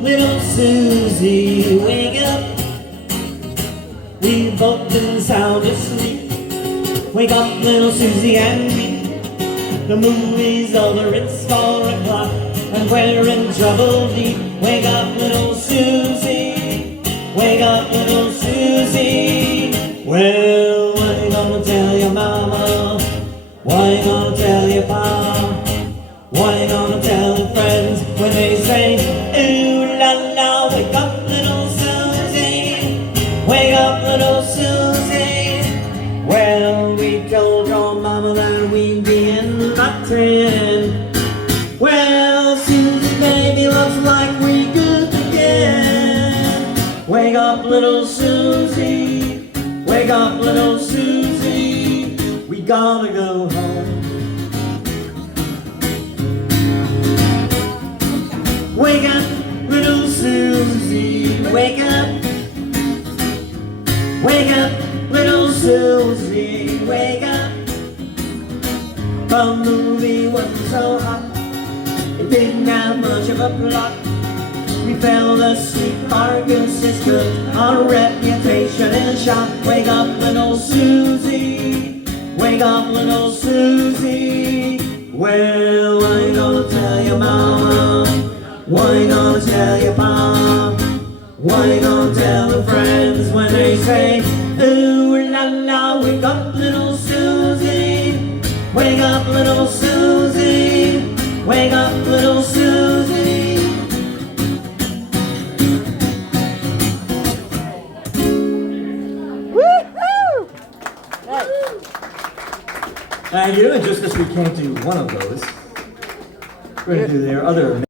little Susie, wake up. We've both been sound asleep. Wake up, little Susie and me. The movie's over, it's 4 o'clock, and we're in trouble deep. Wake up, little Susie. Wake up, little Susie. Well, what are you gonna tell your mama? What are you gonna tell your pa? What are you gonna tell your friends when they say, ooh la la, wake up, little Susie. Wake up, little Susie. Well, we told your mama that we'd be in the 10. Well, Susie, baby, looks like we good again. Wake up, little Susie. Wake up, little Susie. We gotta go home. Wake up, little Susie. Wake up. Wake up, little Susie. Wake up. The movie wasn't so hot. It didn't have much of a plot. We fell asleep, our good sister, our reputation is shot. Wake up, little Susie. Wake up, little Susie. Well, what are you gonna tell your mama? What are you gonna tell your pa? What are you gonna tell the friends when they say, ooh la la, wake up, little Susie. Wake up, little Susie. Wake up, little Susie. Woo-hoo! Thank you, and just because we can't do one of those, we're going to do their other